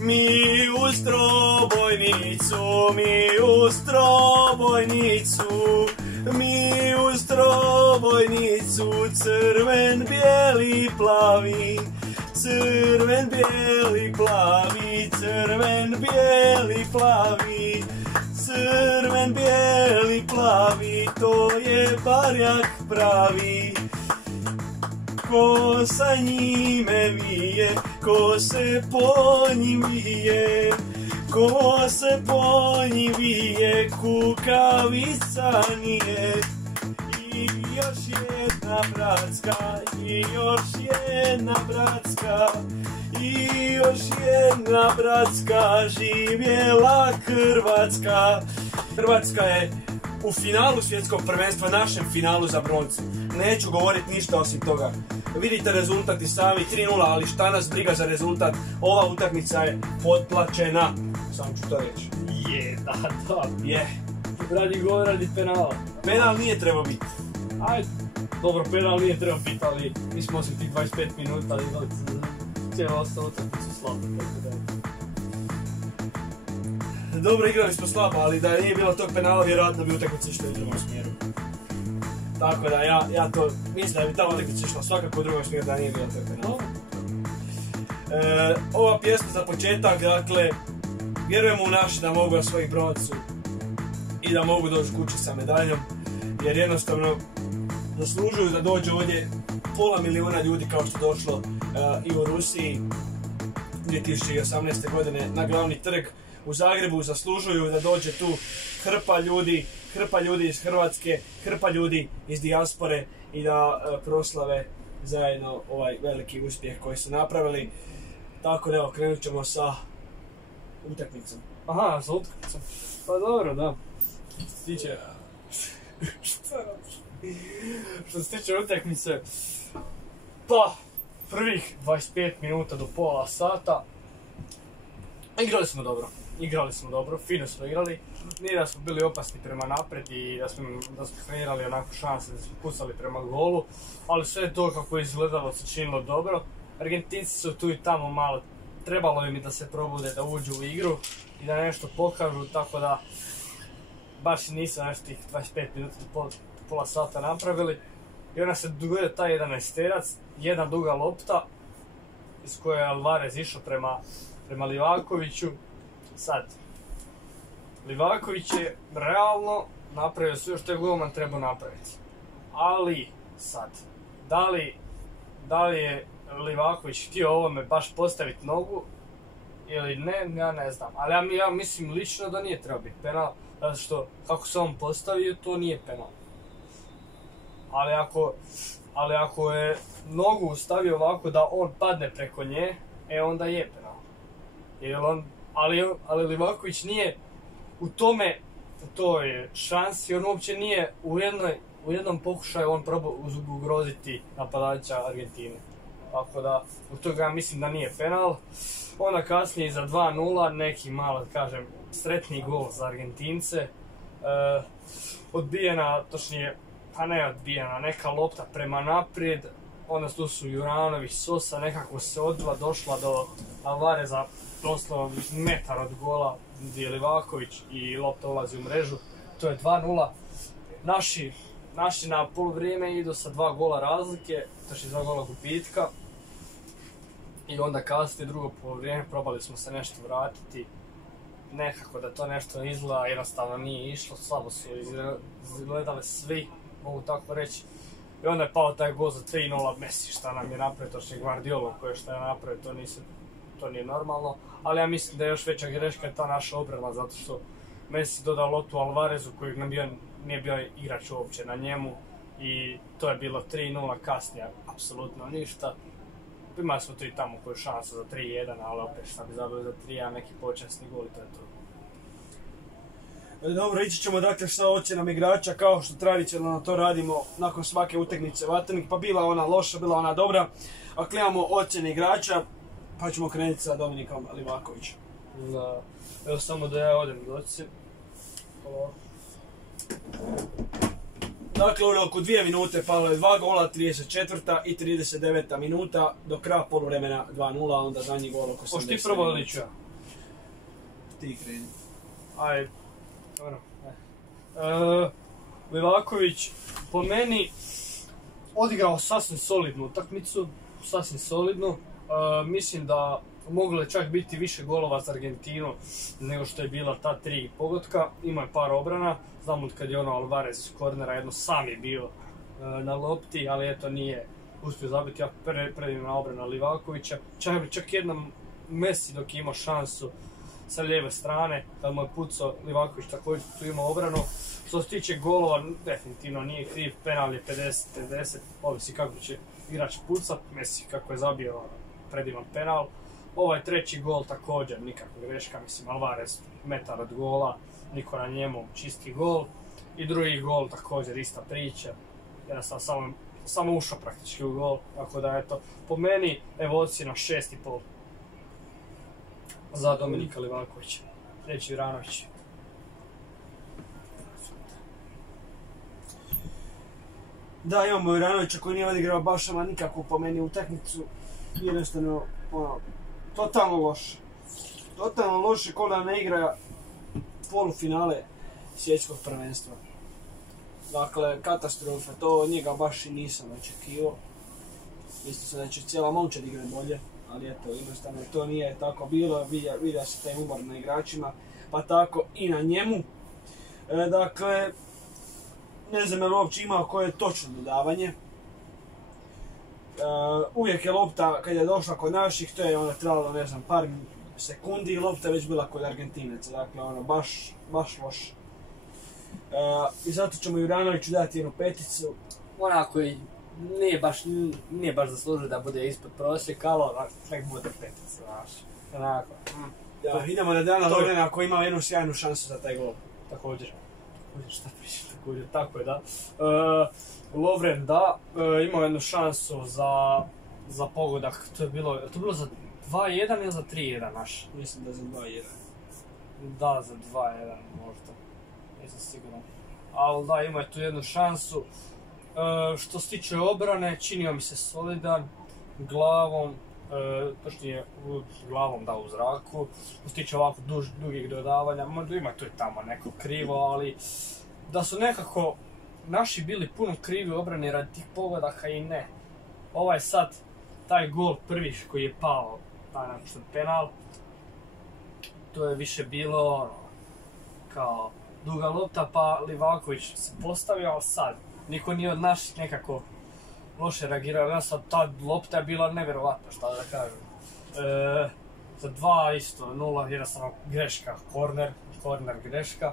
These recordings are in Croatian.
Mi u strobojnicu, mi u strobojnicu, mi u strobojnicu, crven, bijeli, plavi, crven, bijeli, plavi, crven, bijeli, plavi, crven, bijeli, plavi, to je barjak pravi. Ko sa njime vije, ko se po njim vije, ko se po njim vije, kukavica nije. I još jedna bratska, i još jedna bratska, i još jedna bratska, živjela Hrvatska. Hrvatska je u finalu svjetskog prvenstva, našem finalu za broncu. Neću govoriti ništa osim toga. Vidite rezultat i sami 3:0, ali šta nas briga za rezultat? Ova utakmica je potplačena. Samo ću to reći. Je, da. Je. Radi gol, radi penala. Penal nije trebao biti. Ajde, dobro, penal nije trebao biti, ali mi smo osim tih 25 minuta igrali cijelo ostalo utakmicu slabo. Dobro, igrali smo slabo, ali da nije bilo tog penala, vjerojatno bi utakmica išla u drugom smjeru. Tako da ja to mislim da bi ta utakmica išla svakako u drugom smjeru da nije bilo tog penala. Ova pjesma za početak, dakle, vjerujemo u naši da mogu osvojiti broncu i da mogu doći kući sa medaljom, jer jednostavno zaslužuju da dođe ovdje 500 000 ljudi kao što je došlo i u Rusiji 2018. godine na glavni trg u Zagrebu. Zaslužuju da dođe tu hrpa ljudi iz Hrvatske, hrpa ljudi iz dijaspore i da proslave zajedno ovaj veliki uspjeh koji su napravili. Tako da evo, krenut ćemo sa utakmicom. Aha, sa utakmicom. Pa dobro, da. Što se tiče utakmice, pa prvih 25 minuta do pola sata igrali smo dobro, fino smo igrali. Nije da smo bili opasni prema naprijed i da smo trenirali onako šanse, da smo pucali prema golu, ali sve to kako je izgledalo se činilo dobro. Argentinci su tu i tamo malo, trebalo im da se probude, da uđu u igru i da nešto pokažu, tako da baš nisu nešto tih 25 minuta do pola sata napravili. I onda se dogodio taj 11-terac, jedna duga lopta iz koje je Alvarez išao prema Livakoviću. Sad, Livaković je realno napravio sve što je golman trebao napraviti. Ali, sad, da li je Livaković htio ovome baš postaviti nogu ili ne, ja ne znam. Ali ja mislim lično da nije trebao biti penal, zato što kako se on postavio, to nije penal. Ali ako je nogu stavio ovako da on padne preko nje, onda je penal. Ali Livaković nije u toj šansi, on uopće nije u jednom pokušaju on probao ugroziti napadača Argentine. Tako da, u toga ja mislim da nije penal. Onda kasnije za 2:0, neki malo, kažem, sretni gol za Argentince. Odbijena, točnije, pa ne odbijena, neka lopta prema naprijed. Onda tu su Juranović, Sosa, nekako se odbila, došla do Alvareza, doslovno metar od gola gdje je Livaković i lopta ulazi u mrežu. To je 2:0. Naši na poluvrijeme idu sa 2 gola razlike, točnije 2 gola gubitka. I onda kasnije drugo poluvrijeme probali smo se nešto vratiti. Nekako da to nešto izgleda, jednostavno nije išlo, slabo su izgledali svi, mogu tako reći. I onda je pao taj gol za 3:0 Messi, šta nam je napravio, točnije Guardiola koje što je napravio, to nije normalno. Ali ja mislim da je još veća greška ta naša obrana, zato što Messi dodao loptu Alvarezu koji nije bio igrač uopće na njemu. I to je bilo 3:0, kasnije apsolutno ništa. Imali smo tu i tamo koju šansu za 3:1, ali opet šta bi zabili za 3:1, neki počasni gol i to je to. Dobro, ići ćemo dakle sa ocjenom igrača, kao što tradicionalno to radimo nakon svake utakmice Vatrnik, pa bila ona loša, bila ona dobra. Ako imamo ocjene igrača, pa ćemo krenuti sa Dominikom Livakovićem. Evo samo da ja odem do ocjen. Dakle, oko 2 minute palo je 2 gola, 34. i 39. minuta, do kraja poluvremena 2:0, onda zadnji gol oko 70. Hoš ti probao ili ću ja? Ti kreni. Ajde, dobro. Livaković, po meni, odigrao sasvim solidnu utakmicu, sasvim solidnu. Mislim da moglo je čak biti više golova za Argentinu nego što je bila ta 3 pogotka. Ima je par obrana, znam od kad je ono Alvarez iz kornera jedno sam je bio na lopti, ali eto nije uspio zabiti jako predivna obrana Livakovića. Čak jednom Messi dok je imao šansu sa lijeve strane, kad mu je pucao, Livaković također tu ima obranu. Što se tiče golova, definitivno nije kriv, penal je 50-50, ovisi kako će igrač pucat, Messi kako je zabio predivan penal. Ovaj treći gol također nikakva greška, mislim Alvarez metar od gola, niko na njemu, čisti gol. I drugi gol također ista priča, jednostavno samo ušao praktički u gol, tako da eto, po meni evo ocjena 6,5 za Dominika Livakovića. Sljedeći Juranović. Da, imamo Juranovića koji nije odigrao baš ama nikakvu po meni utakmicu. Jednostavno, totalno loše. Totalno loše, ko da ne igra polufinale svjetskog prvenstva. Dakle, katastrofa, to njega baš i nisam očekivao. Mislio sam da će cijela momčad igrati bolje, ali eto, jednostavno to nije tako bilo, vidio se taj umor na igračima, pa tako i na njemu. Dakle, ne znam je li uopće imao koje je točno dodavanje. Uvijek je lopta, kad je došla kod naših, to je ono trebalo, ne znam, par sekundi i lopta je već bila kod Argentinaca, dakle ono, baš loše. I zato ćemo Juranoviću dati jednu 5. Onako i nije baš zaslužio da bude ispod prosjeka, ali nek bude 5, znaš. Onako. Ja, idemo na Dana Lovrena koji ima jednu sjajnu šansu za taj gol. Također, šta pričam, također, tako je da. Lovren da, imao jednu šansu za pogodak, to je bilo za 2-1 ili za 3-1 naš? Mislim da za 2-1. Da, za 2-1 možda, nisam siguran. Ali da, imao je tu jednu šansu. Što se tiče obrane, činio mi se solidan, glavom, točnije glavom da u zraku. Što se tiče ovako dugih dodavanja, možda ima tu i tamo neko krivo, ali da su nekako naši bili puno krivi u obrani radi tih pogodaka i ne. Ovaj sad, taj gol prvi koji je pao, taj nakon što je penal, to je više bilo kao duga lopta, pa Livaković se postavio, ali sad niko nije od naših nekako loše reagirao. Ja sad, ta lopta je bila nevjerovatna, šta da kažem. Za 2-0, jednostavno greška, korner greška.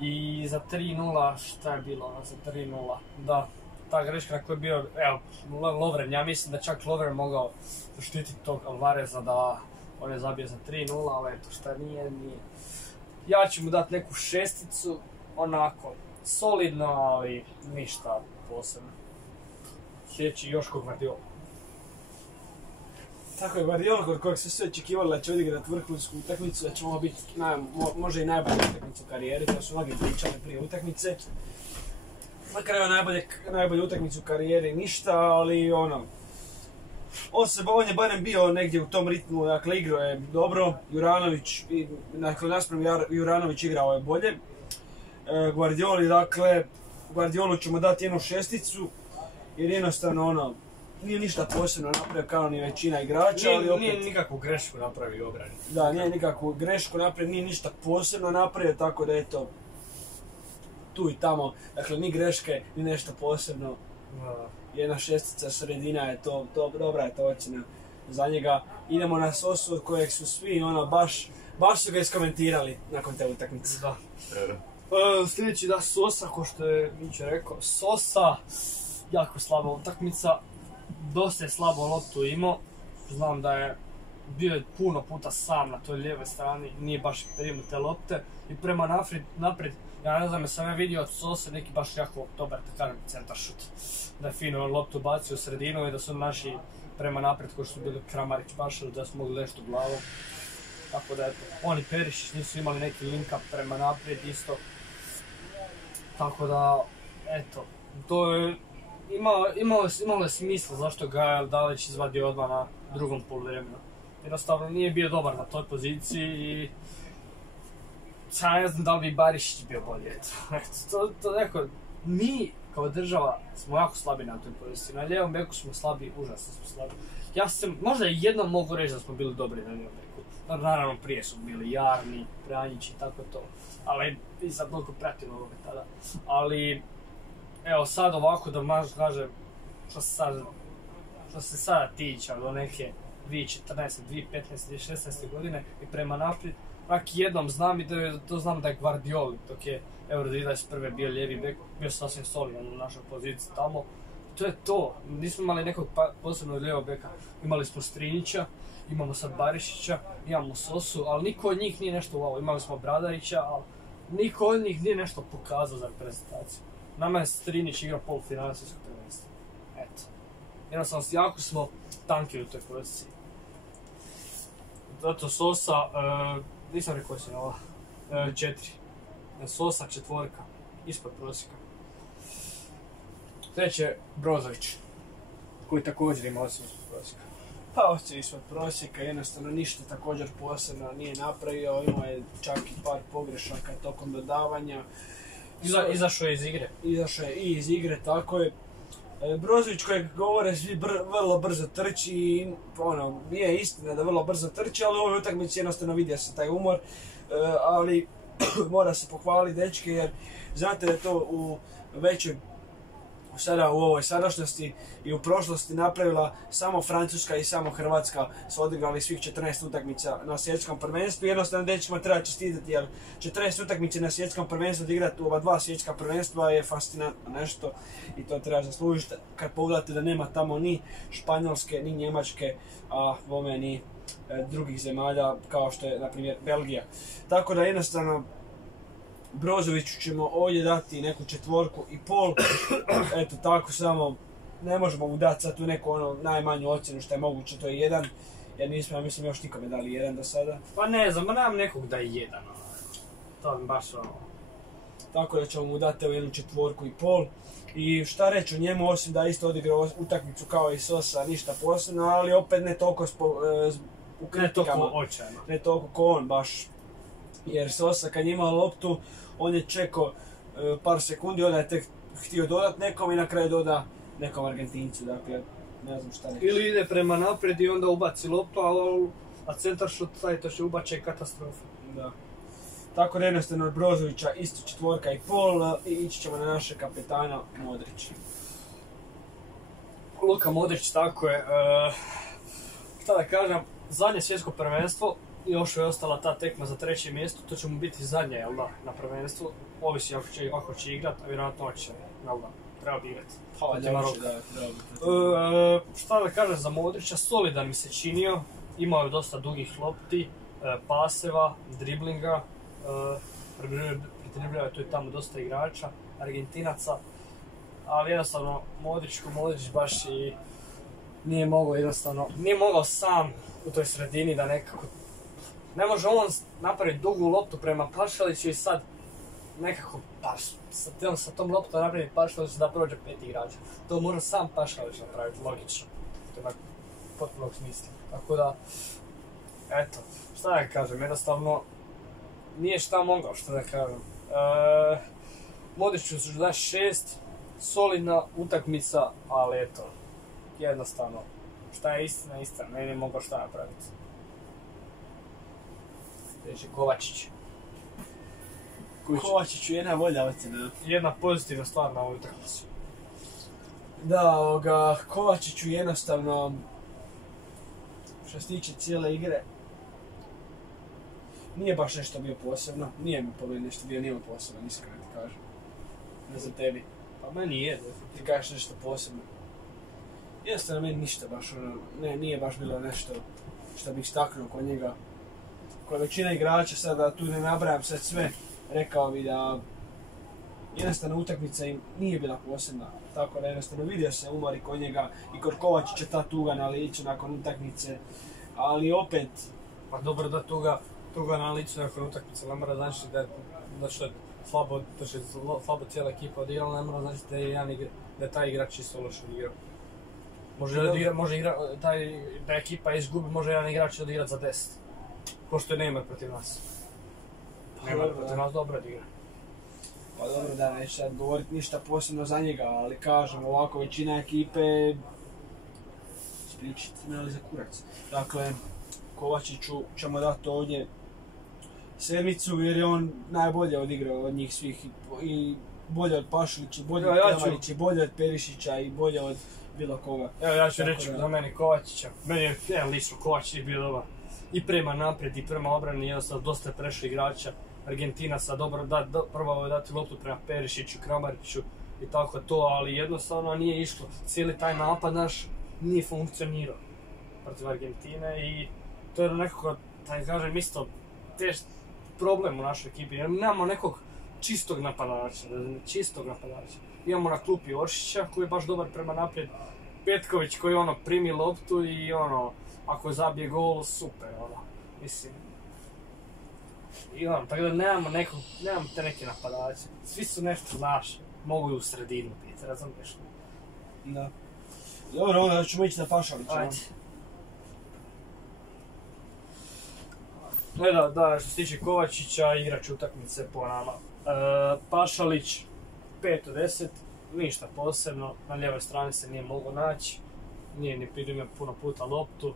I za 3-0, šta je bilo za 3-0? Da, ta greška na kojoj je bio, evo, Lovren, ja mislim da čak Lovren mogao zaštititi tog Alvareza da on je zabio za 3-0, ali eto šta nije. Ja ću mu dati neku 6, onako, solidno, ali ništa posebno. Sljedeći Joško Gvardiol. Tako je, Gvardiol kod kojeg se sve očekivali da će odigrati vrhunsku utakmicu, da će ovo biti možda i najbolja utakmica u karijeri, to su mnogi pričali prije utakmice. Na kraju najbolju utakmicu u karijeri ništa, ali ono, on je barem bio negdje u tom ritmu, dakle igrao je dobro, Juranović, dakle naspram Juranović igrao je bolje. Gvardiolu ćemo dati jednu 6, jer jednostavno ono, nije ništa posebno napravio kao ni većina igrača, ali opet... Nije nikakvu grešku napravio u obrani. Da, nije nikakvu grešku napravio, nije ništa posebno napravio, tako da eto, tu i tamo, dakle ni greške, ni nešto posebno. Jedna 6, sredina je to, dobra je to ocjena za njega. Idemo na Sosu od kojeg su svi ono, baš su ga iskomentirali nakon te utakmice. Da. Sljedeći da Sosa, ko što je Miće rekao, Sosa, jako slaba utakmica, dosta je slabo loptu imao, znam da je bio puno puta sam na toj lijevoj strani, nije baš primio te lopte i prema naprijed, ja ne znam, sam ja vidio od Sose neki baš jako dobar, da kažem, centar šut, da je fino loptu bacio u sredinu i da su naši prema naprijed, koji su bili Kramarić, Bašar, da su mogli lešti u glavu. Tako da eto, oni Perišić nisu imali neki link up prema naprijed isto. Tako da, eto, To je imalo je smisla zašto ga je Dalić izvadio odmah na drugom poluvremenu. Jednostavno nije bio dobar na toj poziciji i ja ne znam da li bi Barišić bio bolji, eto. To neko, mi kao država smo jako slabi na toj poziciji, na lijevom beku smo slabi, užasno smo slabi. Možda jednom mogu reći da smo bili dobri na lijevom beku. Naravno prije su bili Jarni, Pranjić i tako to, ali nisam toliko pratio ovoga tada. Ali, evo sad ovako da možeš kažem, što se sada tiče do neke 2014, 2015, 2016. godine i prema naprijed, jednom znam i to znam da je Guardioli, dok je Euro 2021. bio lijevi bek, bio sasvim solidan u našoj poziciji tamo. To je to, nismo imali nekog posebnog lijevog beka, imali smo Strinića, imamo sad Barišića, imamo Sosu, ali niko od njih nije nešto wow, imali smo Bradarića, ali niko od njih nije nešto pokazao za reprezentaciju. Nama je Strinić igrao polufinale svjetskog prvenstva, eto. Jednostavno, jako smo tanki u toj poziciji. Zato Sosa, nisam rekao koji si na ova, 4. Sosa 4, ispod prosjeka. Treće, Brozović, koji također ima 8 ispod prosjeka. Pa ostaje ispod prosjeka, jednostavno ništa također posebno nije napravio, imao je čak i par pogrešaka tokom dodavanja. Izašao je iz igre. Izašao je i iz igre, tako je. Brozović kojeg govore svi vrlo brzo trči i nije istina da vrlo brzo trči, ali u ovoj utakmici jednostavno vidio se taj umor, ali mora se pohvaliti dečke jer znate da je to sada u ovoj sadašnjosti i u prošlosti napravila samo Francuska i samo Hrvatska su odigrali svih 14 utakmica na svjetskom prvenstvu. Jednostavno dečkima treba čestitati jer 14 utakmice na svjetskom prvenstvu odigrati u ova 2 svjetska prvenstva je fascinantno nešto i to treba zaslužiti kad pogledate da nema tamo ni Španjolske, ni Njemačke, a bome ni drugih zemalja kao što je na primjer Belgija. Tako da jednostavno Brozoviću ćemo ovdje dati neku 4,5. Eto tako samo, ne možemo mu dati sad tu neku najmanju ocjenu što je moguće, to je 1. Jer nismo, ja mislim, još nikome dali 1 do sada. Pa ne znam, nemam nekog da je 1. To mi baš Tako da ćemo mu dati evo jednu 4,5. I šta reći o njemu, osim da isto odigrao utakmicu kao i Sosa, ništa posebno, ali opet ne toliko u kritikama. Ne toliko očajno. Ne toliko ko on baš. Jer Sosa kad je imao loptu, on je čekao par sekundi, onda je tek htio dodat nekom i na kraju doda nekom Argentincu, dakle, ne znam šta reći. Ili ide prema naprijed i onda ubaci loptu, a centar šut taj to će ubače katastrofa. Da. Tako da jednostavno od Brozovića isto 4,5 i ići ćemo na naše kapetana Modrić. Luka Modrić, tako je. Šta da kažem, zadnje svjetsko prvenstvo, još je ostala ta tekma za 3. mjesto, to će mu biti zadnje, jel da, na prvenstvu. Ovisi ako će igrat, a vjerojatno će, jel da, treba bi igrati. Šta da kažem za Modrića, solidan mi se činio, imao je dosta dugih lopti, paseva, driblinga, pridribljao je tu i tamo dosta igrača, Argentinaca, ali jednostavno Modrić baš i nije mogao sam u toj sredini da nekako, ne može on napraviti dugu loptu prema Pašaliću i sad nekako sa tom loptom napraviti Pašaliću da prođe 5 igrača. To mora sam Pašalić napraviti, logično. To je tako potpunog smisla. Tako da, eto, šta da kažem, jednostavno nije šta mogao, šta da kažem. Modriću su da 6, solidna utakmica, ali eto, jednostavno, šta je istina, ne je mogao šta napraviti. Sljedeći Kovačić. Kovačiću jedna bolja ocjena. Jedna pozitivna stvar na ovoj utakmici. Da, Kovačiću jednostavno, što se tiče cijele igre, nije baš nešto bio posebno. Nije mi pogledaj nešto bio, nije posebno, iskreno ti kažem. Ne za tebi. Pa meni je. Ti kažeš nešto posebno. Jednostavno meni ništa baš, nije baš bilo nešto što bih istaknuo kod njega. Kod većina igrača, sad da tu ne nabrajam sad sve, rekao bi da jednostavno utakmica im nije bila posebna. Tako da jednostavno vidio se umori kod njega i kod Kovačića ta tuga na licu nakon utakmice. Ali opet... Pa dobro da tuga na licu nakon utakmice, ne mora znači da što je slabo drži, slabo cijela ekipa odigrala, ne mora znači da je taj igrač isto loše igrao. Da ekipa izgubi, može jedan igrač odigrat za 10. Ko što je Neymar protiv nas. Neymar protiv nas dobro igra. Pa dobro, da neću sad govorit ništa posebno za njega, ali kažem, ovako većina ekipe spričit imali za kurac. Dakle, Kovačiću ćemo dati ovdje 7 jer je on najbolje odigrao od njih svih i bolje od Pašalića, bolje od Kramarića, bolje od Perišića i bolje od bilo koga. Evo ja ću reći za meni Kovačića. Meni je lično Kovačić bio dobar. I prema naprijed i prema obrani, jednostavno dosta je prešli igrača. Argentina sad dobro probao je dati loptu prema Perišiću, Kramariću i tako to, ali jednostavno nije išlo. Cijeli taj napad naš nije funkcionirao protiv Argentine i to je nekako, da kažem, isto problem u našoj ekipi. Jer nemamo nekog čistog napadača. Imamo na klupi Oršića koji je baš dobar prema naprijed. Petković koji primi loptu i ako zabije gol, super, mislim. I tako da nemamo te neke napadače. Svi su nešto, znaš, mogu i u sredinu biti, razumiješ? Da. Dobro, onda ćemo ići na Pašalića. Ajde. Da, što se tiče Kovačića, igrač utakmice po nama. Pašalić, 5 od 10, ništa posebno, na lijevoj strani se nije moglo naći, nije ni primio puno puta loptu,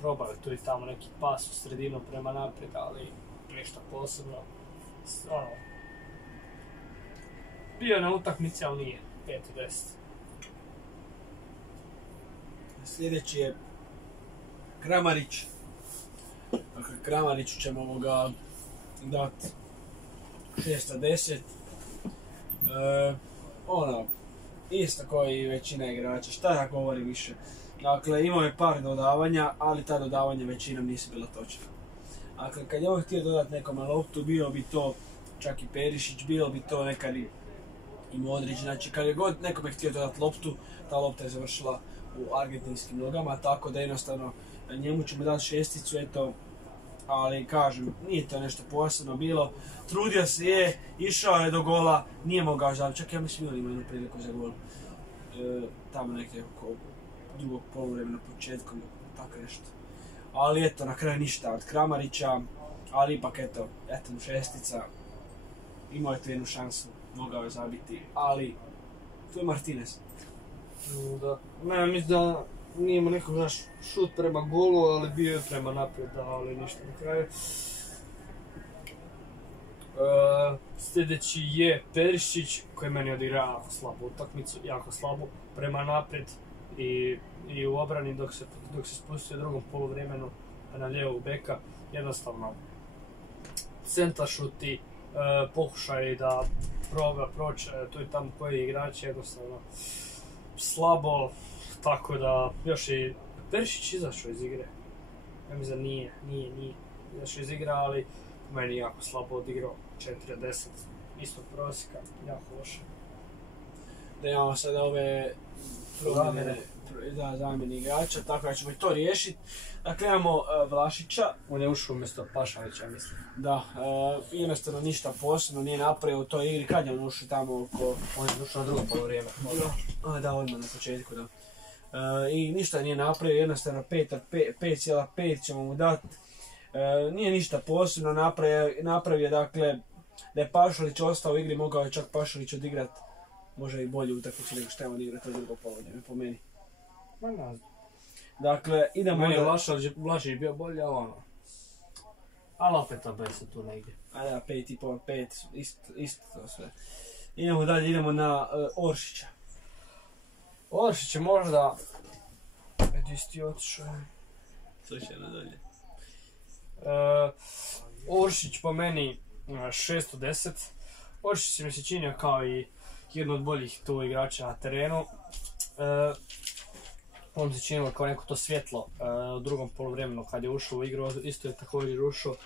probao je tu i tamo neki pas u sredinu prema naprijed, ali ništa posebno. Bio je na utakmici, ali nije, 5 od 10. Sljedeći je Kramarić. Dakle, Kramariću ćemo ga dati 6 od 10. Isto kao i većina igrača, šta ja govorim više. Dakle, imao je par dodavanja, ali ta dodavanja većinom nisu bila točna. Dakle, kad je on htio dodati nekome loptu, bio bi to čak i Perišić, bio bi to nekad i Modrić. Znači, kad je god nekome htio dodati loptu, ta lopta je završila u argentinskim nogama, tako da jednostavno njemu ćemo dati 6, eto. Ali kažem, nije to nešto posebno bilo, trudio se je, išao je do gola, nije mogao zabiti, čak ja mislim da ima jednu priliku za gol. Tamo neke oko drugog poluvremena početkom, tako nešto. Ali eto, na kraju ništa od Kramarića, ali ipak eto mu 6, imao je tu jednu šansu, mogao je zabiti, ali tu je Martinez. Da, ne, mislim da nije imao nekog naš šut prema golu, ali bio je prema naprijed, ali ništa na kraju. Sljedeći je Perišić koji meni odigra jako slabu utakmicu, jako slabu prema naprijed i u obrani dok se spustio u drugom poluvremenu na lijevog beka. Jednostavno centar šuti, pokušaj da proba proći tu i tamo koji igrači, jednostavno slabo. Tako da, još i Perišić izašao iz igre. Ja mislim da nije izašao iz igre, ali meni jako slabo odigrao, 4 od 10, istog prosjeka, jako loše. Da imamo sada ove zamjene igrača, tako da ćemo i to riješiti. Dakle, imamo Vlašića. On je ušao umjesto Pašalića, mislim. Da, jednostavno ništa posebno nije napravio u toj igri, kad je on ušao tamo oko... On je ušao na drugo polovrijeme. Da, odmah na početku, da. I ništa nije napravio, jednostavno 5,5 ćemo mu dati. Nije ništa posebno napravio, dakle, da je Pašalić ostao u igri, mogao je čak Pašalić odigrati možda i bolju utakmicu nego što je on igrati od drugo polovrijeme, po meni. Ma ne znam. Dakle, idemo... Meni je Vlašić bio bolji, ali opet obje se tu negdje. A da, 5,5, 5, isto to sve. Idemo dalje, idemo na Oršića. Oršić je možda... Gdje si ti otišao? Slučajno dalje. Oršić po meni 6 od 10. Oršić mi se činio kao i jedno od boljih tu igrača na terenu. On se činilo kao neko to svjetlo u drugom poluvremenu kad je ušao u igru, isto je također ušao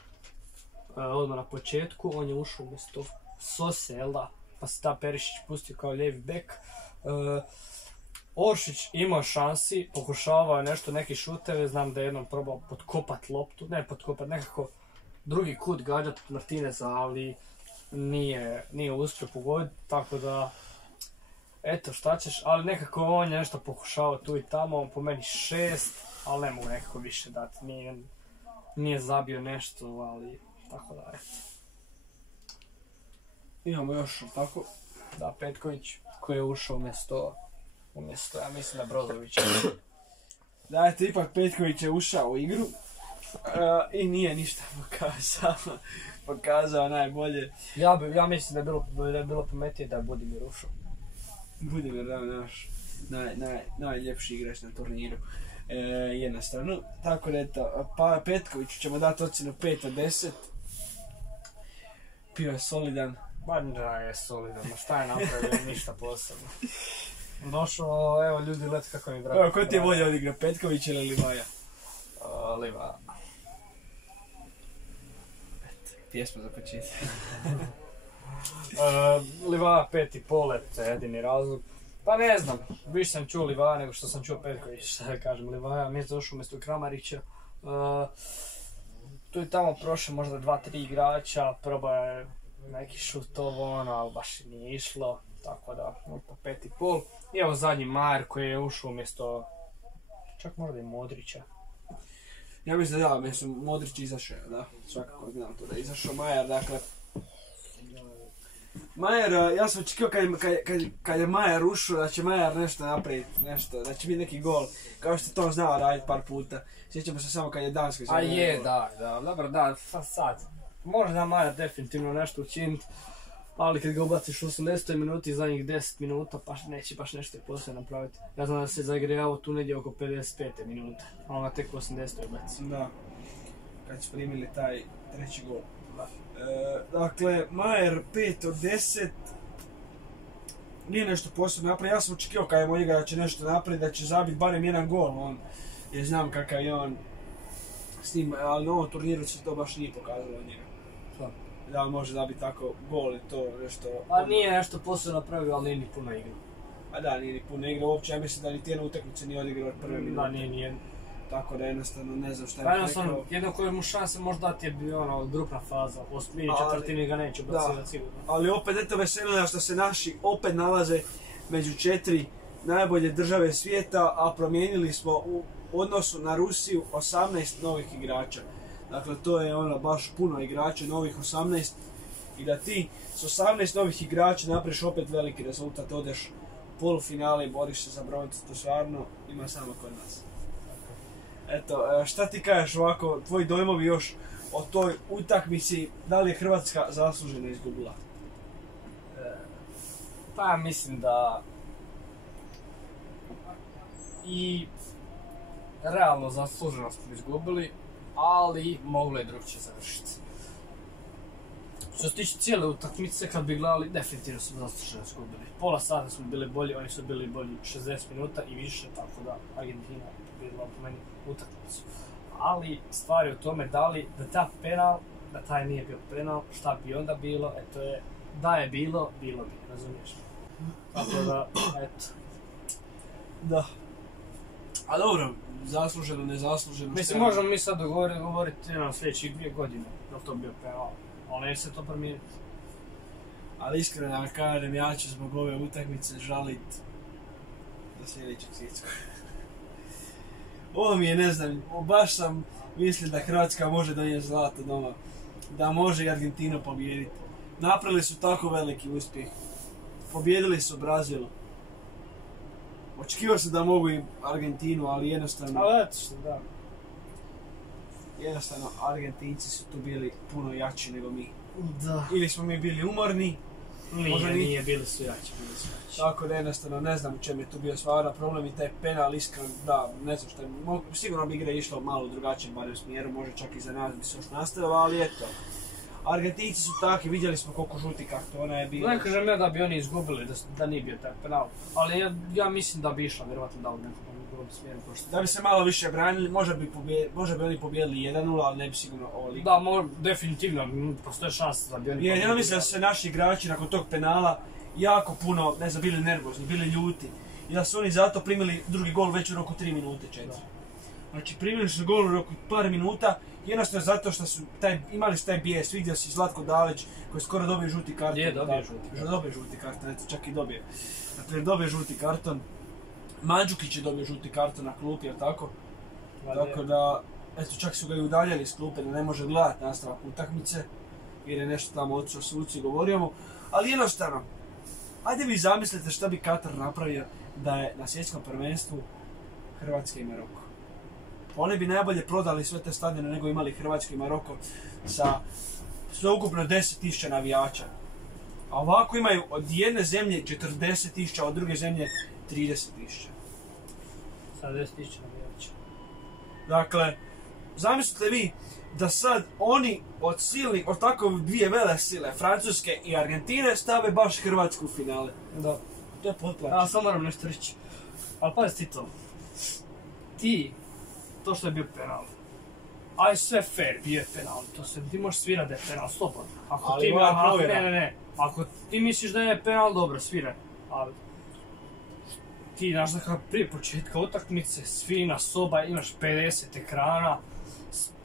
odmah na početku, on je ušao umjesto Sose, jel da? Pa se ta Perišić pustio kao lijevi bek. Oršić imao šansi, pokušavao je neki šuteve, znam da je jednom probao nekako drugi kut gađati Martineza, ali nije uspio pogoditi, tako da eto šta ćeš, ali nekako on je nešto pokušao tu i tamo, po meni 6, ali ne mogu nekako više dati, nije zabio nešto, ali tako da eto. Imamo još, tako? Da, Petković koji je ušao umjesto, ja mislim da Brozovića. Da, eto, ipak Petković je ušao u igru i nije ništa pokazao najbolje. Ja mislim da je bilo pametnije da je Budimir ušao. Budimir, da, naš najljepši igrač na turniru. Jedna stranu. Tako da eto, pa Petkoviću ćemo dati ocjenu 5 od 10. Bio je solidan. Ba da je solidan, šta je napravio, ništa posebno. Došao, evo ljudi, let kako mi drago. Evo, ko ti je bolje odigra, Petković ili Livaja? Livaja. Pjesma za početak. Livaja 5,5, eto, jedini razlog. Pa ne znam, više sam čuo Livaja nego što sam čuo Petković, šta da kažem, Livaja mi je došao umjesto Kramarića. Tu i tamo prošle možda 2-3 igrača, probao je neki šut ali baš nije išlo, tako da 5,5. I evo zadnji Majer koji je ušao umjesto, čak možda i Modrića. Ja mislim da mislim Modrić izašao, da, svakako znam to da je izašao Majer, dakle. Majer, ja sam očekio kad je Majer ušao da će Majer nešto napraviti, da će biti neki gol, kao što je to znao raditi par puta. Sjećamo se samo kad je Danska A je, da, dobro, da, sad. Može da Majer definitivno nešto učiniti, ali kad ga ubaciš u 80 minuti zadnjih 10 minuta, pa neće baš nešto posebno napraviti. Ja znam da se zaigravao tu negdje oko 55 minuta, a ona tek u 80 ubaci. Da, kad su primili taj treći gol. Dakle, Majer 5 od 10. Nije nešto posebno napraviti. Ja sam očekio kad je moj igra da će nešto napraviti, da će zabiti barem jedan gol. Jer znam kakav je on s tim, ali na ovom turniru se to baš nije pokazalo od njega. Da može zabiti tako gol i to nešto... A nije nešto posebno napravio, ali nije ni puno igra. A da, nije ni puno igra. Uopće ja mislim da ni tijedna utakmice nije odigrao od prve minute. Da, nije. Tako da jednostavno ne znam šta je rekao. Jedno koje mu šanse možda dati je bio grupna faza, u osmini četvrtini ga neće bacivati sigurno. Ali opet eto veselo što se naši opet nalaze među 4 najbolje države svijeta, a promijenili smo u odnosu na Rusiju 18 novih igrača. Dakle, to je baš puno igrača, novih 18. I da ti s 18 novih igrača napraviš opet veliki rezultat, odeš u polufinale i boriš se za broncu, to stvarno ima samo kod nas. Eto, šta ti kažeš ovako, tvoji dojmovi još o toj utakmici, da li je Hrvatska zasluženo izgubila? Pa mislim da i realno zasluženo smo izgubili, ali moglo je drugčije završiti. Što se tiče cijele utakmice, kad bi gledali, definitivno smo zasluženo izgubili. Pola sata smo bili bolji, oni su bili bolji 60 minuta i više, tako da Argentina je pobjedila po meni utakmicu. Ali stvar je u tome da ta penal, da taj nije bio penal, šta bi onda bilo, eto je, da je bilo bi, razumiješ? Tako da, eto. Da. A dobro, zasluženo, nezasluženo. Mislim, možemo mi sad govoriti na sljedećih 2 godine, da to bio penal, ali neće se to promijeniti. Ali iskreno da kažem, ja ću zbog ove utakmice žalit za sljedećeg svjetskog. Ovo mi je, ne znam, baš sam mislio da Hrvatska može donijeti zlato doma, da može i Argentinu pobijediti. Napravili su tako veliki uspjeh, pobijedili su Brazil. Očekivao sam da mogu i Argentinu, ali jednostavno... Ali eto što, da. Jednostavno, Argentinci su tu bili puno jači nego mi. Da. Ili smo mi bili umorni. Nije, bili su jači. Tako da jednostavno ne znam u čem je tu bio stvarno problem i taj penal iskreno, da, ne znam što je, sigurno bi igra išla malo drugačije, barem smjeru, može čak i za nas bi se još nastavila, ali eto. Argentinci su takvi, vidjeli smo koliko žuti kartona je bilo. Ne kažem ja da bi oni izgubili, da nije bio taj penal, ali ja mislim da bi išla vjerovatno da u nekom drugom smjeru. Da bi se malo više branili, možda bi oni pobijedili 1-0, ali ne bi sigurno ovoliko. Da, definitivno, postoje šanse da bi oni pobijedili. Ja mislim da su se naši igrači nakon tog penala jako puno, ne znam, bili nervozni, bili ljuti. I da su oni zato primili drugi gol već u roku 3 minute, 4. Znači primili su gol u roku par minuta, jednostavno zato što su imali su taj bijes, vidio si Zlatko Dalić koji skoro dobio žuti karton. Je, dobio žuti karton. Dobio žuti karton, eto čak i dobio. Dakle, dobio žuti karton. Mandžukić je dobio žuti karton na klupi, jel tako? Tako da, eto čak su ga i udaljali iz klupe da ne može gledati nastavak utakmice. Jer je nešto tamo otišao suci, govorio mu. Ali jednostavno, ajde vi zamislite šta bi Katar napravio da je na svjetskom prvenstvu Hrvatska i Maroko. Oni bi najbolje prodali sve te stadione nego imali Hrvatska i Maroko sa sveukupno 10.000 navijača. A ovako imaju od jedne zemlje 40.000, a od druge zemlje 30.000. Sa 10.000 navijača. Dakle, zamislite vi da sad oni od silnih, od tako dvije vele sile, Francuske i Argentine, stave baš Hrvatsku u finale. Da. To je potplaće. Ja sam moram nešto reći. Ali pazi ti to. To što je bio penal. Aj sve fair, bio je penal. Ti možeš svirati da je penal, slobodno. Ako ti misliš da je penal, dobro, sviraj. Ali ti znaš da kao prije početka utakmice, svina soba, imaš 50 ekrana,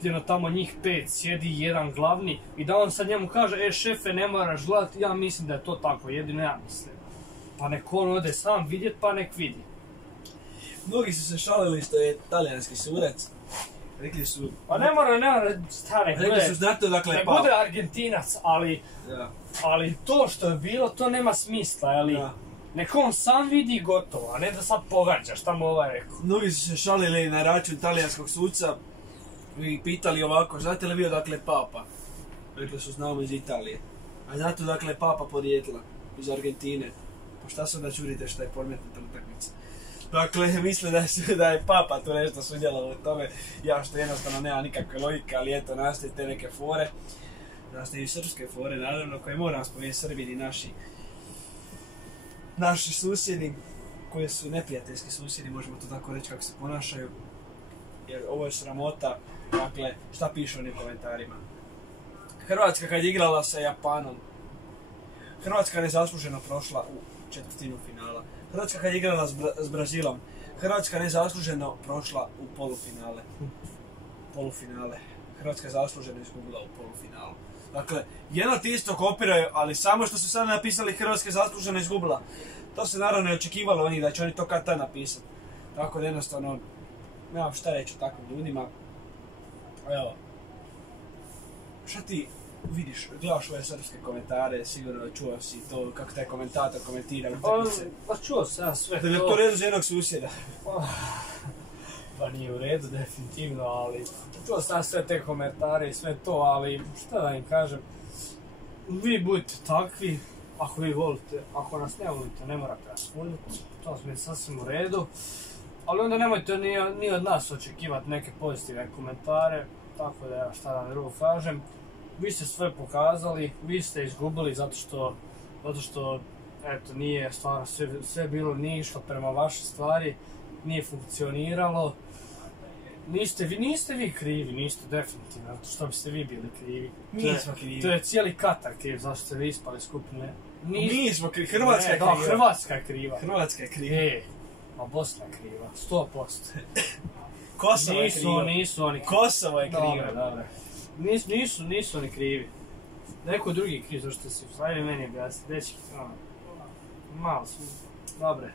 jedno tamo njih 5 sjedi, jedan glavni, i da on sad njemu kaže, šefe, ne moraš gledati, ja mislim da je to tako, jedino ja mislim. Pa nek on ode sam vidjet, pa nek vidi. Mnogi su se šalili što je talijanski sudac. Rekli su... Pa ne mora, stare, rekli su znate dakle ne bude Argentinac, ali to što je bilo, to nema smisla, ali... Nek on sam vidi gotovo, a ne da sad pogađa šta mu ovaj rekao. Mnogi su se šalili na račun talijanskog suca i pitali ovako, znate li vi odakle Papa? Rekli su, znamo iz Italije. A znate odakle Papa podrijetla? Iz Argentine. Pa šta se onda čudite šta je podmetnuta utakmica? Dakle, misle da je Papa tu nešto sudjelovao u tome. Ja što jednostavno nema nikakve logike, ali eto, nastaje te neke fore. Nastaje i srpske fore, naravno, koje moram spomenuti Srbini naši susjedi, koji su neprijateljski susjedi, možemo to tako reći kako se ponašaju. Jer ovo je sramota, dakle, šta piše u onim komentarima. Hrvatska kad je igrala sa Japanom, Hrvatska nezasluženo prošla u četvrtinu finala. Hrvatska kad je igrala s Brazilom, Hrvatska nezasluženo prošla u polufinale. Hrvatska je zasluženo izgubila u polufinalu. Dakle, jedno ti isto kopiraju, ali samo što su sad napisali Hrvatska je zasluženo izgubila. To se naravno ne očekivalo da će oni to kad tad napisati. Tako da jednostavno, nemam šta reći o takvim ljudima. Evo, šta ti vidiš, gledaš ove srpske komentare, sigurno čuo si to kako taj komentator komentira utakmice. Pa čuo sam ja sve to. Da je to u redu za jednog susjeda? Pa nije u redu definitivno, ali čuo sam sve te komentare i sve to, ali šta da im kažem, vi budite takvi, ako vi volite, ako nas ne volite, ne morate nas voliti, to je sasvim u redu, ali onda nemojte ni od nas očekivati neke pozitivne komentare, tako da ja šta da drugo kažem, vi ste sve pokazali, vi ste izgubili zato što eto, nije stvarno sve bilo, nije išlo prema vašoj stvari, nije funkcioniralo. Niste vi krivi, niste definitivno, što biste vi bili krivi. Mi smo krivi. To je cijeli Katar kriv, zašto ste vi ispali skupine. Mi smo krivi, Hrvatska je kriva. Da, Hrvatska je kriva. Hrvatska je kriva. A Bosna je kriva, 100%. Kosovo je kriva. Nisu oni krivi. Kosovo je kriva. Dobre. Nisu oni krivi. Neko drugi kriv, zašto si ajde meni objasniti, dečki, malo su, dobre.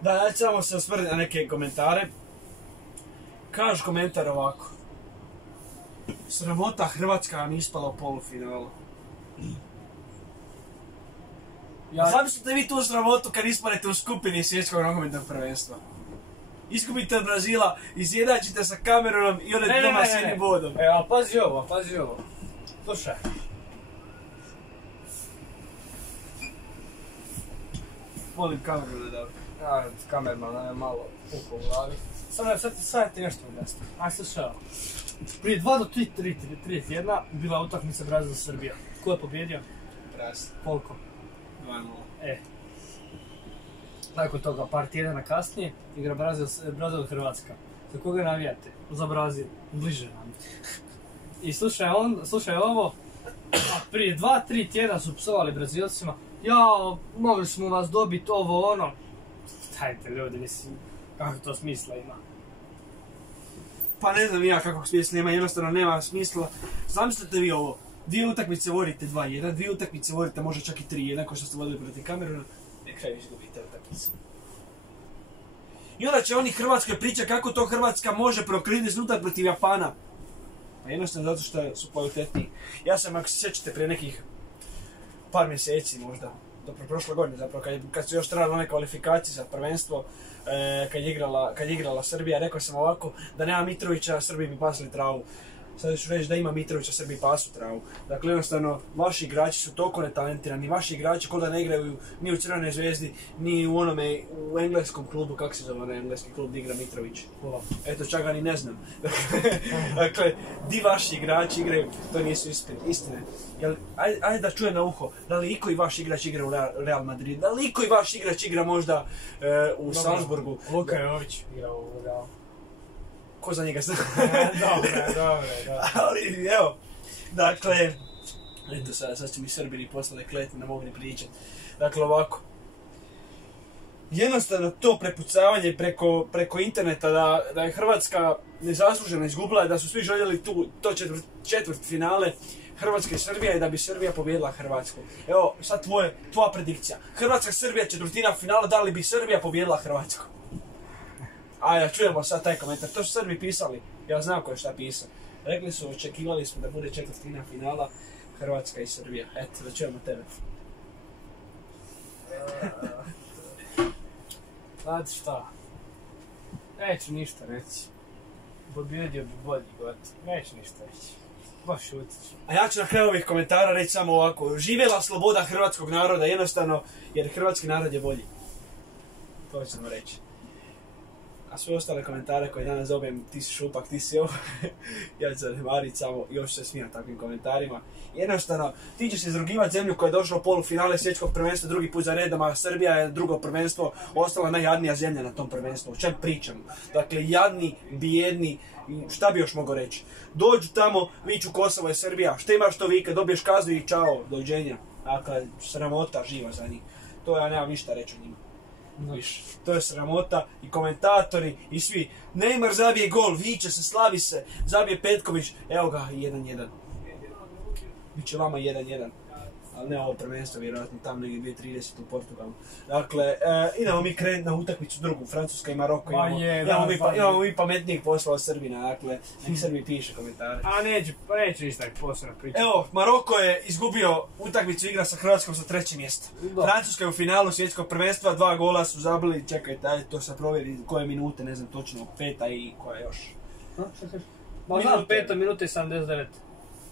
Da, ja ću samo se osvrnuti na neke komentare. Kažu komentar ovako. Sramota, Hrvatska vam ispala u polufinalu. Zamislite vi tu sramotu kad ispadete u skupini svjetskog nogometnog prvenstva. Iskupite od Brazila, izjednačite sa Kamerunom i odete doma s jednim bodom. Ali pazi ovo. Slušaj. Molim Kameruna da... Kamerman je malo puko u glavi. Sad ti nešto objasnim. Aj slušaj. Prije 2 do 3 tjedna bila utakmica Brazil-Srbija. Ko je pobjedio? Brazil. Koliko? 2-0. Nakon toga, par tjedana kasnije, igra Brazil-Hrvatska. Za koga navijate? Za Brazil. Bliže nam. I slušaj ovo. Prije 2-3 tjedna su psovali Brazilcima. Jao, mogli smo vas dobiti ovo ono. Dajte ljudi, mislim, kako to smisla ima. Pa ne znam ja kakvog smisla nema, jednostavno nema smisla. Zamislite vi ovo, 2 utakmice vodite 2-1, 2 utakmice vodite možda čak i 3-1, kao što ste vodili protiv Kameruna, na kraju izgubite utakmice. I onda će oni Hrvatskoj pričati kako to Hrvatska može prokriti iznutar protiv Japana. Pa jednostavno zato što su kvalitetniji. Ja sam, ako se sjećate, prije nekih par mjeseci možda, dobro prošle godine zapravo, kad su još trebali one kvalifikacije za prvenstvo, kad je igrala Srbija, rekao sam ovako, da nema Mitrovića, Srbi bi pasli travu. Sad ću reći da ima Mitrovića, Srbi pasu travu. Dakle, jednostavno, vaši igrači su toliko netalentirani, vaši igrači kod da ne igraju ni u Crvenoj zvezdi, ni u onome, u engleskom klubu, kako se zove onaj engleski klub gdje igra Mitrović. Eto, čak ga ni ne znam. Dakle, di vaši igrači igraju, to nisu istine. Ajde da čuje na uho, da li iko i vaš igrač igra u Real Madrid, da li iko i vaš igrač igra možda u Salzburgu. Luka Jović igra u Real. Ko za njega zna? Dobre. Ali, evo, dakle, eto sad će mi Srbini poslali kletvu, ne mogu ni pričati. Dakle, ovako. Jednostavno to prepucavanje preko interneta da je Hrvatska nezasluženo izgubila, da su svi željeli to četvrt finale Hrvatska i Srbija i da bi Srbija pobijedila Hrvatsku. Evo, sad tvoja predikcija. Hrvatska-Srbija četvrtina finala, da li bi Srbija pobijedila Hrvatsku? Ajde, čujemo sad taj komentar. To su Srbi pisali. Ja znam ko je šta pisao. Rekli su, očekivali smo da bude četvrtina finala Hrvatska i Srbija. Eto, da čujemo tebe. Znate šta? Neću ništa reći. Pobjedio bi bolji gotovo. Neću ništa reći. Baš šutit ću. A ja ću na kraju ovih komentara reći samo ovako. Živjela sloboda hrvatskog naroda, jednostavno, jer hrvatski narod je bolji. To ćemo reći. A sve ostale komentare koje danas dobijem, ti si šupak, ti si ovo, ja ću zanemariti samo, još se smijem takvim komentarima. Jednostavno, ti ćeš izrugivati zemlju koja je došla u polufinale svjetskog prvenstva drugi put za redom, a Srbija je drugo prvenstvo, ostala najjadnija zemlja na tom prvenstvu. O čem pričamo? Dakle, jadni, bijedni, šta bi još mogao reći? Dođu tamo, viču Kosovo je Srbija, šta imaš to vika, dobiješ kaznu i čao, doviđenja. Dakle, sramota živa za njih. To ja nemam ništa reći o njima. To je sramota i komentatori i svi. Neymar zabije gol, viče se, slavi se, zabije Petković, evo ga 1-1. Biće vama 1-1. Ali ne ovo prvenstvo, vjerojatno tamo negdje 2:30 u Portugalu. Dakle, idemo mi krenuti na utakmicu drugu, Francuska i Maroko. Imamo mi pametnijeg posla od Srbina, dakle, nek Srbi piše komentare. A neću ništa posebno pričati. Evo, Maroko je izgubio utakmicu, igra sa Hrvatskom za 3. mjesto. Francuska je u finalu svjetskog prvenstva, 2 gola su zabili, čekajte, ajde to sad provjeri koje minute, ne znam točno, 5. i koja još. Ma znam, 5. minuta i 79.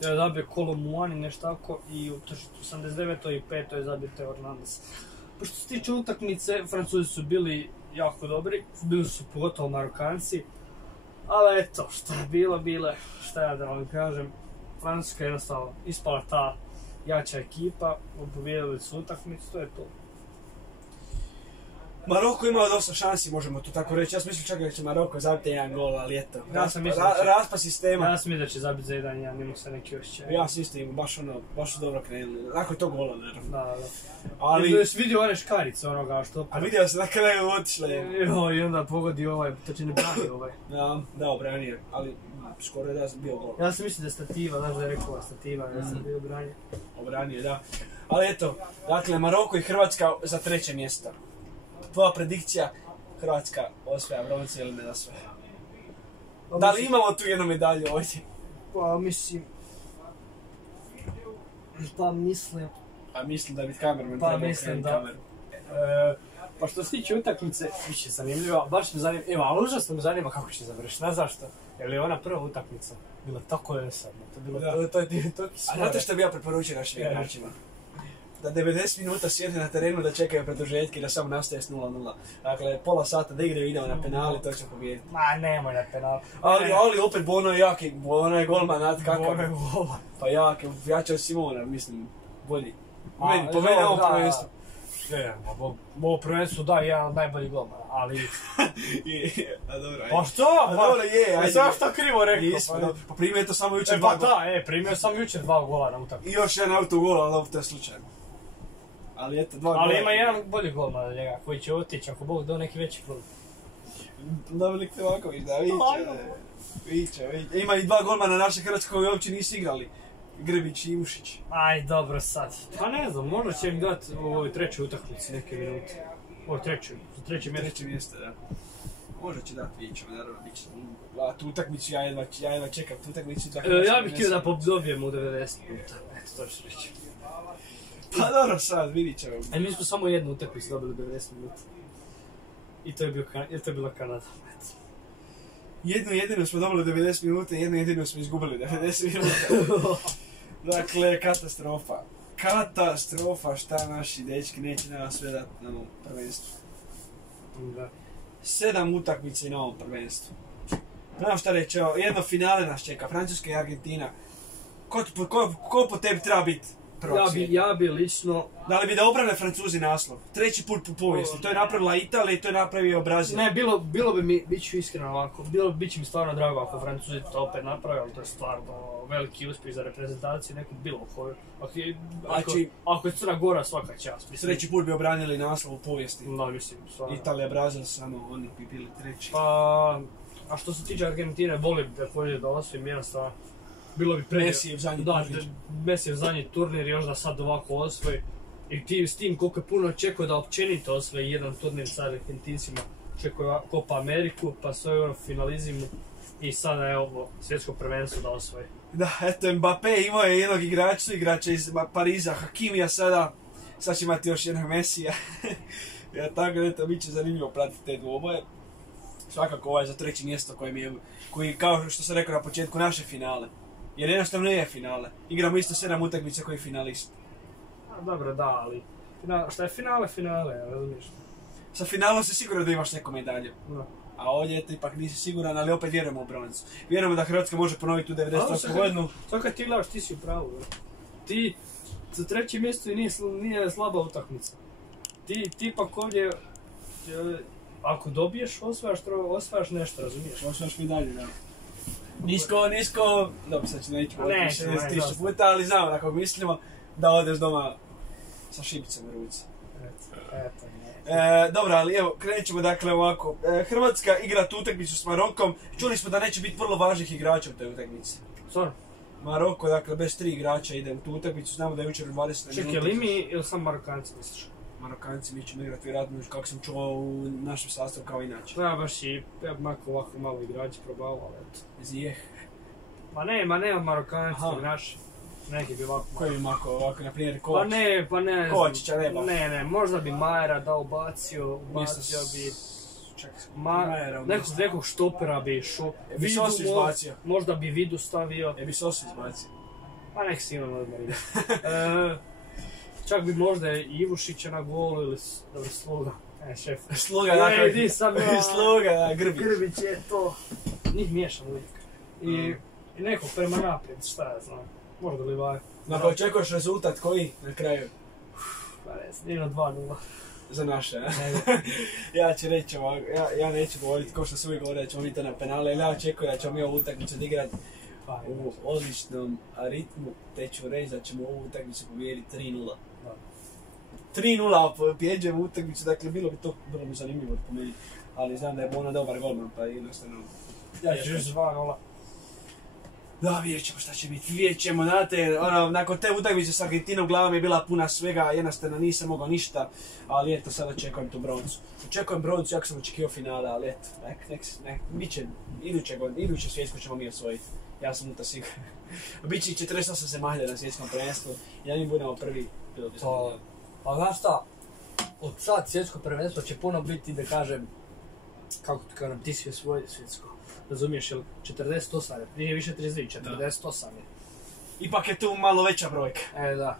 Je zabio Kolomuani, nešto tako, i u 89. i 5. je zabio Teo Hernandez. Što se tiče utakmice, Francuzi su bili jako dobri, bili su pogotovo Marokanci, ali eto, šta je bilo, šta ja da vam kažem, Francuska je jednostavno ispala ta jača ekipa, pobijedili su utakmicu, to je to. Maroko imao dosta šansi, možemo to tako reći. Ja sam mislio čak da će Maroko zabiti 1 gol, ali eto. Raspad sistema. Ja sam mislio da će zabiti za 1-1, imao se neki osjećaj. Ja sam isto imao, baš dobro krenuli. Nakon tog gola, naravno. Da. Ali... Jesi vidio one škarice onoga što... A vidio sam na kraju otišle. I onda pogodi ovaj, to će ne brani ovaj. Da, obranio, ali skoro je da sam bio gol. Ja sam mislio da je stativa, znaš da je rekao stativa, ja sam bio obranio. Obranio, da. Ali eto, dakle, Maroko i Hrvatska za 3. mjesto. Tvoja predikcija, Hrvatska osvaja bronce ili ne osvaja? Da li imamo tu jednu medalju ovdje? Pa mislim... mislim da bi Kamerman trebao krenuti kameru. Pa što se tiče utakmice, bit će zanimljiva, baš me zanima, ali užasno me zanima kako će završiti, znaš zašto? Jer je ona prva utakmica bila tako jesadna, to je toki A znate što bi ja preporučio našim igračima? Da 90 minuta sjede na terenu, da čekaju produžetke i da samo nastaje s 0-0. Dakle, pola sata da igraju, idemo na penali, to će pobijediti. Ma, nemoj na penali. Ali opet Bono je jaki, Bono je golman, znate kakav. Bono je golman. Pa jaki, jače od Simona, mislim, bolji. Po meni ovo prvenstvo. Ovo prvenstvo da, jedan od najboljih golmana, ali... A dobro, pa što? A dobro je, ajde. Sam što krivo rekao. Nismo, pa primio to samo jučer 2 gola. Pa da, primio sam jučer 2 gola na utakmicu. I još jedan autogol, ali ovo to je slučajno. Ali eto, 2 gola. Ali ima jedan bolji golman od njega, koji će otići ako Bog dao neki veći klub. Dominik Novaković, da, viće. Ima i 2 golmana naše Hrvatske koji uopće nisu igrali. Grbić i Ivušić. Aj, dobro sad. Pa ne znam, možda će im dati u ovoj trećoj utakmici neke minute. Ovo treće mjesto. Treće mjesto, da. Možda će dati, vidjet ćemo, naravno, bit će. A tu utakmicu, ja jedva čekam tu utakmicu. Ja bih htio da dobijemo u 90 minuta. Eto, to ću reći. Pa dobro, sad, vidit ćemo. Mi smo samo jednu utakmicu dobili u 90 minuta. I to je bila Kanada. Jednu jedinu smo dobili 90 minuta, jednu jedinu smo izgubili 90 minuta. Dakle, katastrofa. Katastrofa šta naši dečki neće nas sve dati na ovom prvenstvu. Da. 7 utakmica i na ovom prvenstvu. Znam šta reći, jedno finale nas čeka, Francuska i Argentina. Ko po tebi treba biti prvak? Ja bi lično... Da li bi da obrane Francuzi naslov? 3. put po povijesti. To je napravila Italija i to je napravio Brazil. Ne, bilo bi mi, bit ću iskreno ovako, bit će mi stvarno drago ako Francuzi to opet naprave, ali to je stvarno veliki uspjeh za reprezentaciju, neku bilo koju. Ako je Crna Gora, svaka čast. 3. put bi obranili naslov u povijesti. Da, mislim, stvarno. Italija, Brazil, samo oni bi bili 3. Pa, a što se tiče Argentine, volim također da osvojim jednostavno. Bilo bi Mesijev zadnji turnir. Mesijev zadnji turnir, još da sad ovako osvoji. I s tim koliko je puno očekuje da općenito osvoji jedan turnir sa Argentincima. Očekuje Copa Ameriku, pa sve finalizimu i sada je ovo svjetsko prvenstvo da osvoji. Da, eto, Mbappé imao je jednog igrača iz Pariza, Hakimija sada. Sad će imati još jednog Mesija. Ja, tako da eto, bit će zanimljivo pratiti te dvoboje. Svakako ovaj za 3. mjesto koji kao što sam rekao na početku, naše finale. Jer jednostavno nije finale. Igramo isto 7 utakmica koji finalist. Dobro, da, ali šta je finale, razumiješ? Sa finalom si siguran da imaš neku medalju. Da. A ovdje eto ipak nisi siguran, ali opet vjerujemo u broncu. Vjerujemo da Hrvatska može ponoviti u 98. godinu. Sad kad ti gledaš, ti si u pravu. Ti za 3. mjesto i nije slaba utakmica. Ti ipak ovdje, ako dobiješ, osvajaš nešto, razumiješ? Osvajaš medalju, da. Nisko, dobro sad ću neću govoriti 60.000 puta, ali znamo da kako mislimo da odeš doma sa šipicom u ruci. Dobro, ali evo, krenut ćemo dakle ovako. Hrvatska igra tu utakmicu s Marokom. Čuli smo da neće biti vrlo važnih igrača u toj utakmici. Stvarno? Maroko, dakle, bez 3 igrača ide u tu utakmicu. Znamo da je jučer 20 minuta. Čekaj, li mi ili sam Marokanci misliš? Marokanci, mi ćemo igrati vjerojatno kako sam čuo u našem sastavu kao inače. Ja baš i ovako malo igrači probao, ali eto. Zijeh. Ma ne od Marokanci, naši. Neki bi ovako... Koji bi ovako, na primjer Kovač? Pa ne. Kovačića nema. Ne, možda bi Majera da ubacio bi... Nekog štopera bi išao. Bi Sosu izbacio. Možda bi Vidu stavio. Bi Sosu izbacio. Pa nek si imam odmah ide. Čak bi možda i Ivušića na golu ili Sluga. Šef. Sluga, dakle. Sluga, Grbić. Grbić je to. Njih miješam uvijek. I nekog prema naprijed, šta ja znam. Možda li vaj. Dakle, očekuješ rezultat koji na kraju? Pa ne znam, jedno 2-0. Za naše, ja ću reći ovako, ja neću govoriti ko što se uvijek govori da ćemo biti na penale, ali ja očekujem da ćemo mi ovu utakmicu odigrati u odličnom ritmu, te ću reći da ćemo ovu utakmicu pobijediti 3-0. 3-0 pobjeđujemo utakmicu, dakle bilo bi zanimljivo po meni, ali znam da je Bona dobar golman, pa jednostavno... Ja ću 2-0. Da, vidjet ćemo šta će biti, vidjet ćemo, znate, nakon te utakmice s Argentinom glava mi je bila puna svega, jednostavno nisam mogao ništa, ali eto, sad očekujem tu broncu. Očekujem broncu, jako sam očekio finale, ali eto, bit će, iduće svjetsko ćemo mi osvojiti, ja sam u to siguran. Biće i 48 zemalja na svjetskom prvenstvu, ja mi budemo prvi, bilo bi to. Pa znaš šta, od sad svjetsko prvenstvo će puno biti, da kažem, kako ti kažem, ti si osvojio svjetsko. Razumiješ, jel 48 je, nije više 32, 48 je. Ipak je tu malo veća brojka. Da.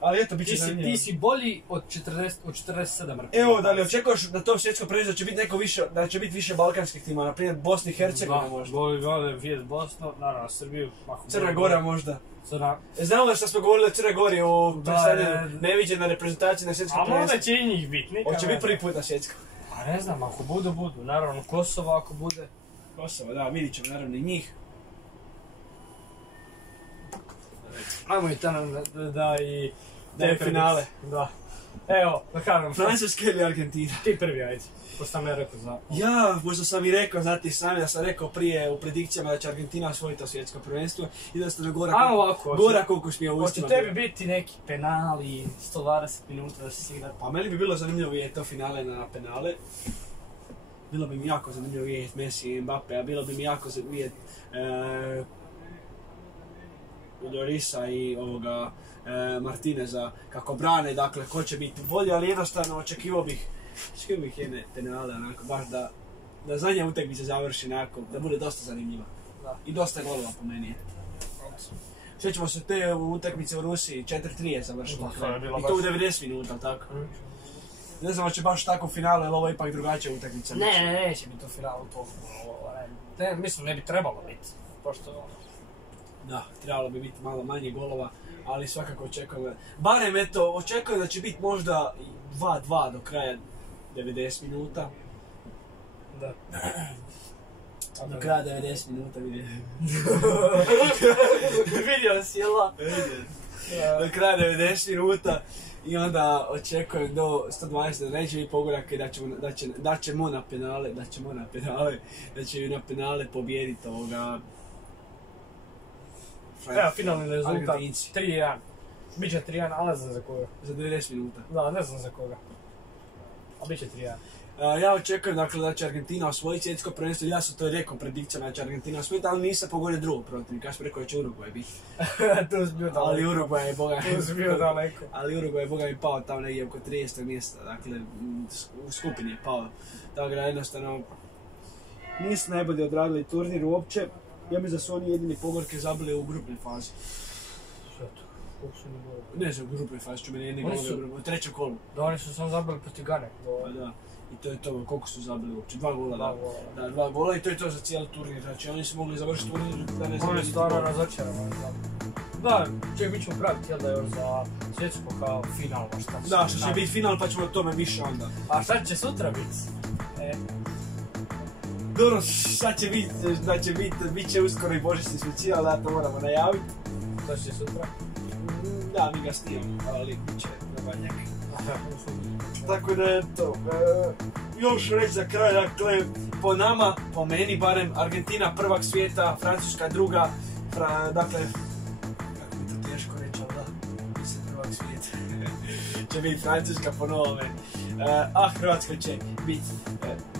Ali eto, bit će zanimljivo. Ti si bolji od 47. Evo, da li očekuješ da to svjetsko prvenstvo će biti neko više, da će biti više balkanskih tima, na primjer Bosni i Hercegovina možda? Bolje vidjeti Bosnu, naravno Srbiju. Crna Gora možda. Znamo da što smo govorili o Crnoj Gori u neviđenoj reprezentaciji na svjetskom prvenstvu. A možda će i njih biti. Hoće biti prvi put na svjetskom. A ne znam, ako budu. Naravno Kosovo ako bude. Kosovo, da, vidit ćemo naravno i njih. Ajmo i tamo da i... Da je finale. Da. Evo, da kažem, Francuska ili Argentina? ti prvi, ajde. Pošto sam ja rekao za... Ja, možda sam i rekao, znate sami da sam rekao prije u predikcijama da će Argentina osvojiti to svjetsko prvenstvo i da ste na gora koliko smije ustima. Hoće tebi biti neki penali, 120 minuta da se igra. Pa meni bi bilo zanimljivo vidjeti to finale na penale. Bilo bi mi jako zanimljivo vidjeti Messi i Mbappe, a bilo bi mi jako zanimljivo vidjeti Llorisa i ovoga Martineza kako brane, dakle ko će biti bolji, ali jednostavno očekivao bih jedne penale, onako, baš da zadnja utakmica završi onako, da bude dosta zanimljiva. Da. I dosta golova po meni je. Sjećamo se te utakmice u Rusiji, 4-3 je završilo. I to u 90 minuta, ali tako? Ne znam, će baš tako finale, ali ovo je ipak drugačija utakmica. Neće biti to finale toliko. Ne, mislim, ne bi trebalo biti. Pošto... Da, trebalo bi biti malo manje golova, ali svakako očekujem. Barem eto, očekujem da će biti možda 2-2 do kraja 90 minuta. Da. Do kraja 90 minuta vidim. Vidio si, jel' Do kraja 90 minuta i onda očekujem do 120 da neće biti pogodak i da ćemo na penale, da će na penale pobijediti ovoga... Evo, finalni rezultat, Argentinci. 3-1. Biće 3-1, ali ne znam za koga. Za 90 minuta. Da, ne znam za koga. A biće 3-1. Ja očekujem dakle, da će Argentina osvojiti svjetsko prvenstvo, ja sam to rekao predikcijama da će Argentina osvojiti, ali nisam pogodio drugog protivnika, ja sam rekao da će Urugvaj biti. Tu si bio daleko. Ali Urugvaj je boga... Tu si bio daleko. Ali Urugvaj je boga mi pao tamo negdje oko 30. mjesta, dakle u skupini je pao. Tako da jednostavno nisu najbolje odradili turnir uopće. Ja mislim da su oni jedini pogorke zabili u grupnoj fazi. Sve to, koliko su mi govorili? Ne znam, u grupnoj fazi ću meni jedni govorili u trećem kolu. Da, oni su sam zabili protiv Gane. Pa da. I to je to, koliko su zabili uopće? 2 gola, da. 2 gola. Da, 2 gola i to je to za cijeli turnir. Znači oni su mogli završiti turnir da ne znam. Oni je stvarno razočarano. Da, bit ćemo praviti, jel da još za svjetsko kao final, šta će. Da, što će biti final pa ćemo o tome više onda. A šta će sutra biti? Dobro, šta će biti, da će bit će uskoro i božićni specijal, da to moramo najaviti. Šta će sutra? Da, mi ga snimamo, ali bit će Banjak. Tako da je to. Još reći za kraj, dakle, po nama, po meni barem, Argentina prvak svijeta, Francuska druga, dakle, kako mi to teško reći, ali da, mislim prvak svijeta, će biti Francuska po novome, a Hrvatska će biti,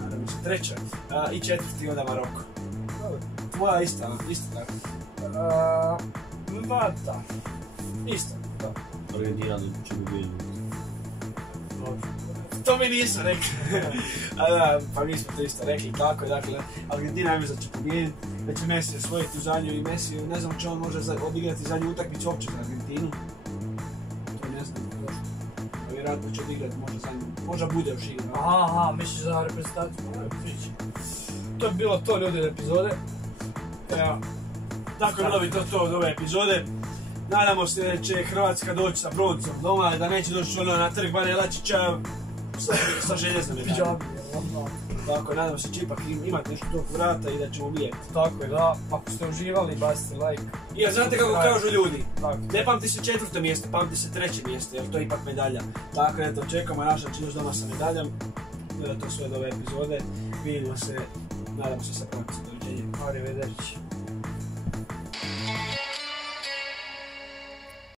nadam se, treća, i četvrti onda Maroko. Tvoja isto tako. Da. Isto, da. Argentina će biti. To mi nisu rekli. A da, pa mi smo to isto rekli, tako je, dakle, Argentina je mislim da će pobijediti, da će Messi osvojiti u zadnju i Messi, ne znam če on može odigrati zadnju utakmicu uopće za Argentinu. To ne znam, vjerojatno će odigrati možda zadnju, možda bude još igra. Aha, misliš za reprezentaciju? To je bilo to, ljudi, od epizode. Evo. Tako je bilo bi to od ove epizode. Nadamo se da će Hrvatska doći sa broncom doma, da neće doći ono na trg Bane Jelačića sa željeznom medaljom. Tako, nadam se će ipak imati nešto tog vrata i da ćemo vidjeti. Tako je, da. Ako ste uživali, bacite like. I znate kako kažu ljudi, tako. Ne pamti se 4. mjesto, pamti se 3. mjesto, jer to je ipak medalja. Tako da, čekamo naša će još doma sa medaljom. To je sve od ove epizode. Vidimo se, nadamo se sa proncom. Doviđenja. Arrivederci.